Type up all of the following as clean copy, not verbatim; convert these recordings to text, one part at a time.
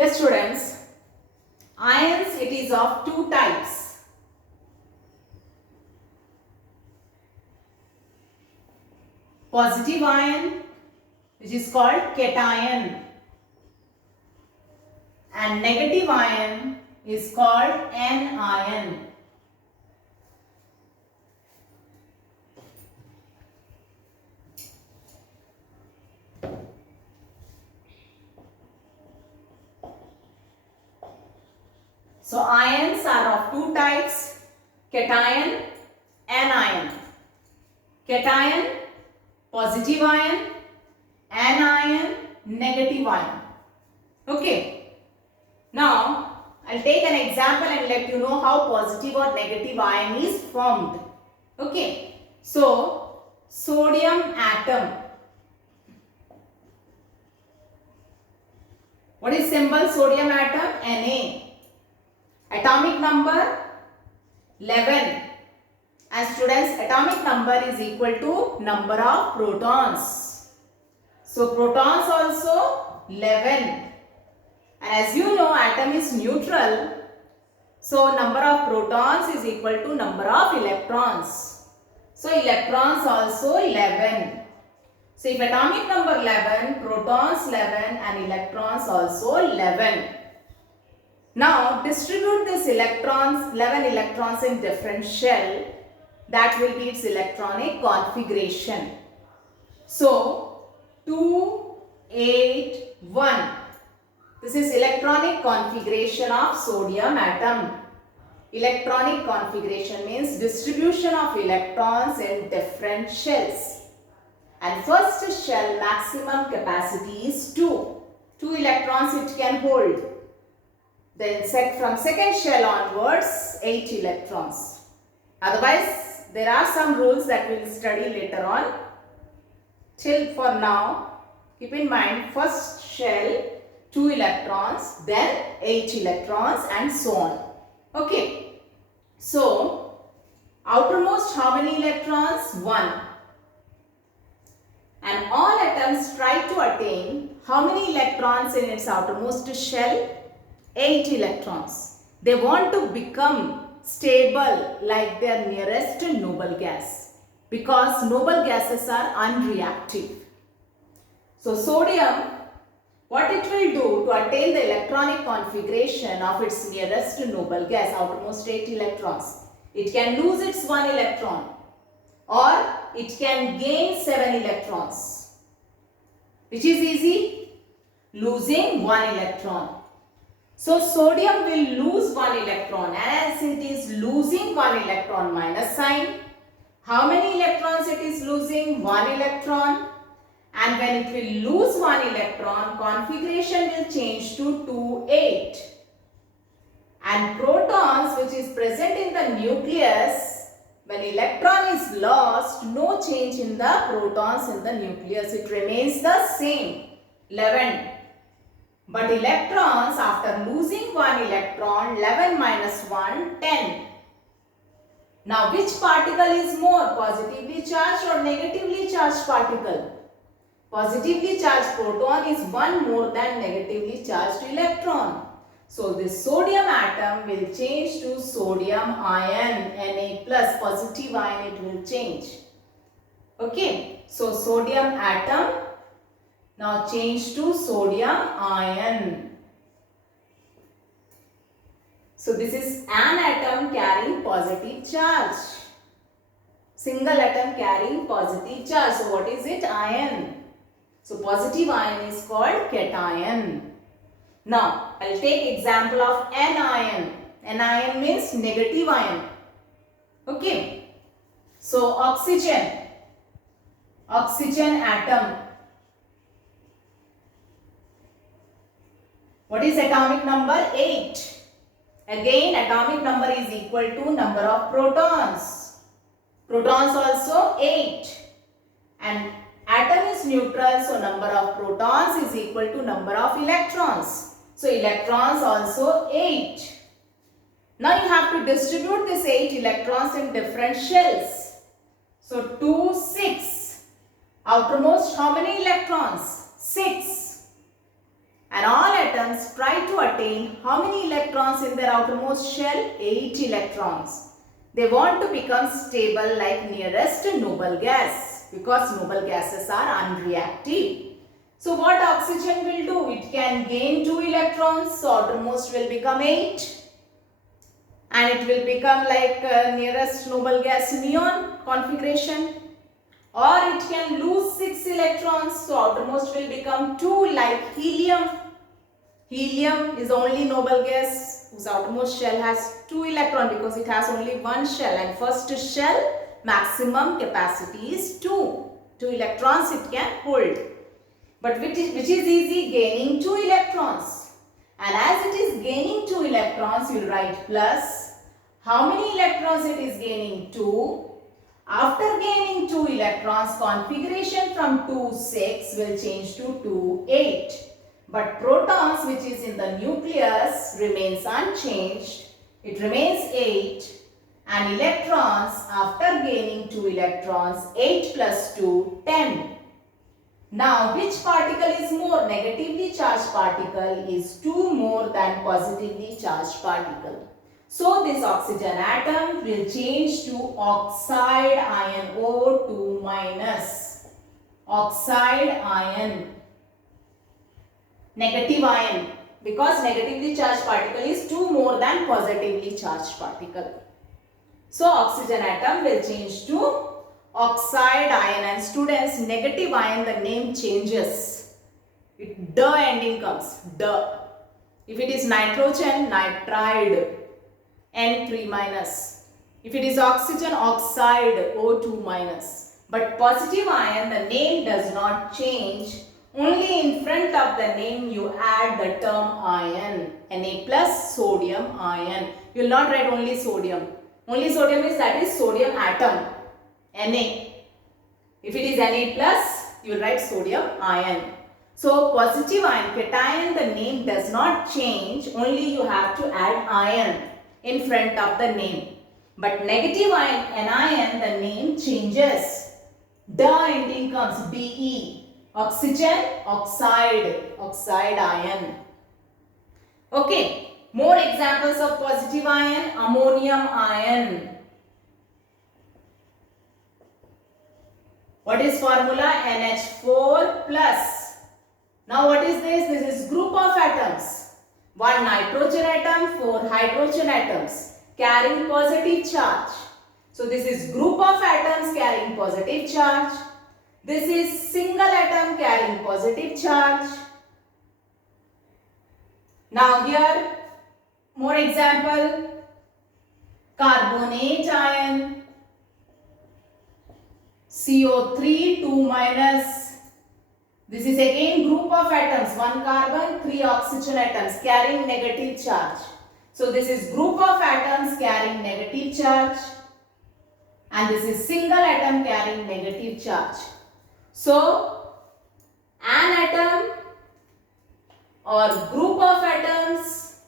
Yes, students, ions, it is of two types. Positive ion, which is called cation, and negative ion is called anion. So ions are of two types, cation, anion. Cation, positive ion, anion, negative ion. Okay. Now, I'll take an example and let you know how positive or negative ion is formed. Okay. So, sodium atom. What is symbol sodium atom? Na. Atomic number 11. And students, atomic number is equal to number of protons. So, protons also 11. And as you know, atom is neutral. So, number of protons is equal to number of electrons. So, electrons also 11. So, if atomic number 11, protons 11 and electrons also 11. Now, distribute this electrons, 11 electrons in different shell. That will be its electronic configuration. So, 2, 8, 1. This is electronic configuration of sodium atom. Electronic configuration means distribution of electrons in different shells. And first shell maximum capacity is 2. 2 electrons it can hold. Then from second shell onwards 8 electrons. Otherwise, there are some rules that we will study later on. Till for now, keep in mind first shell 2 electrons, then 8 electrons and so on. Okay. So, outermost how many electrons? 1. And all atoms try to attain how many electrons in its outermost shell? 8 electrons. They want to become stable like their nearest noble gas, because noble gases are unreactive. So sodium, what it will do to attain the electronic configuration of its nearest noble gas, outermost 8 electrons, it can lose its 1 electron or it can gain 7 electrons. Which is easy? Losing 1 electron. So, sodium will lose 1 electron, and as it is losing 1 electron, minus sign. How many electrons it is losing? 1 electron. And when it will lose 1 electron, configuration will change to 2, 8. And protons, which is present in the nucleus, when electron is lost, no change in the protons in the nucleus. It remains the same, 11. But electrons, after losing 1 electron, 11 minus 1, 10. Now, which particle is more, positively charged or negatively charged particle? Positively charged proton is 1 more than negatively charged electron. So, this sodium atom will change to sodium ion, Na plus, positive ion it will change. Okay, so sodium atom now change to sodium ion. So this is an atom carrying positive charge. Single atom carrying positive charge. So what is it? Ion. So positive ion is called cation. Now I will take example of anion. Anion means negative ion. Okay. So oxygen. Oxygen atom. What is atomic number? 8. Again, atomic number is equal to number of protons. Protons also 8. And atom is neutral, so number of protons is equal to number of electrons. So electrons also 8. Now you have to distribute this 8 electrons in different shells. So 2, 6. Outermost how many electrons? 6. And all atoms try to attain how many electrons in their outermost shell? 8 electrons. They want to become stable like nearest noble gas because noble gases are unreactive. So what oxygen will do? It can gain 2 electrons, so outermost will become 8. And it will become like nearest noble gas neon configuration. Or it can lose 6 electrons, so outermost will become 2 like helium. Helium is the only noble gas whose outermost shell has 2 electrons because it has only one shell, and first shell maximum capacity is 2. 2 electrons it can hold. But which is easy? Gaining 2 electrons. And as it is gaining 2 electrons, you will write plus. How many electrons it is gaining? 2. After gaining 2 electrons, configuration from 2, 6 will change to 2, 8. But protons, which is in the nucleus, remains unchanged. It remains 8. And electrons, after gaining 2 electrons, 8 plus 2, 10. Now, which particle is more? Negatively charged particle is 2 more than positively charged particle. So, this oxygen atom will change to oxide ion O2 minus. Oxide ion. Negative ion. Because negatively charged particle is 2 more than positively charged particle. So, oxygen atom will change to oxide ion, and students, negative ion, the name changes. D ending comes. D. If it is nitrogen, nitride. N3 minus. If it is oxygen, oxide, O2 minus. But positive ion, the name does not change. Only in front of the name you add the term ion. Na plus sodium ion. You will not write only sodium. Only sodium is, that is sodium atom. Na. If it is Na plus, you will write sodium ion. So positive ion, cation, the name does not change. Only you have to add ion in front of the name. But negative ion, anion, the name changes. The ending comes De. Oxygen, oxide, oxide ion. Okay, more examples of positive ion. Ammonium ion. What is formula? NH4 plus. Now what is this? This is group of atoms. 1 nitrogen atom, 4 hydrogen atoms carrying positive charge. So this is group of atoms carrying positive charge. This is single atom carrying positive charge. Now here more example. Carbonate ion. CO3 2 minus. This is again group of atoms, 1 carbon, 3 oxygen atoms carrying negative charge. So this is group of atoms carrying negative charge, and this is single atom carrying negative charge. So an atom or group of atoms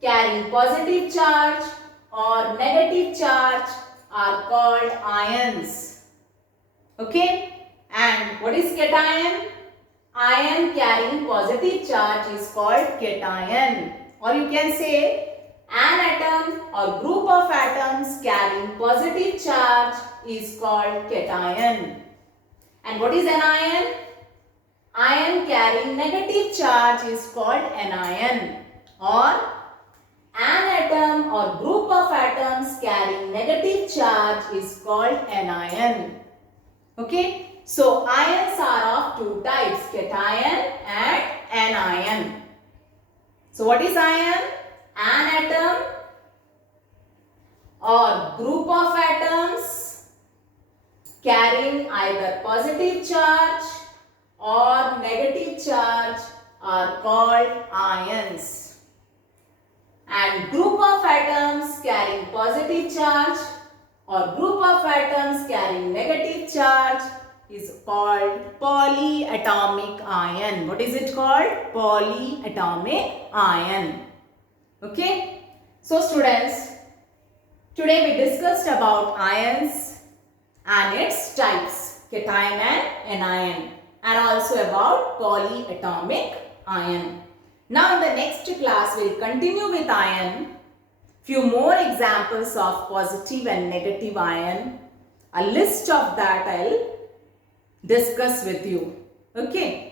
carrying positive charge or negative charge are called ions. Okay? And what is cation? Ion carrying positive charge is called cation. Or you can say an atom or group of atoms carrying positive charge is called cation. And what is anion? Ion carrying negative charge is called anion. Or an atom or group of atoms carrying negative charge is called anion. Okay? So, ions are of two types, cation and anion. So, what is ion? An atom or group of atoms carrying either positive charge or negative charge are called ions. And group of atoms carrying positive charge or group of atoms carrying negative charge is called polyatomic ion. What is it called? Polyatomic ion. Okay. So students, today we discussed about ions and its types, cation and anion, and also about polyatomic ion. Now in the next class, we'll continue with iron. Few more examples of positive and negative ion. A list of that I'll discuss with you. Okay.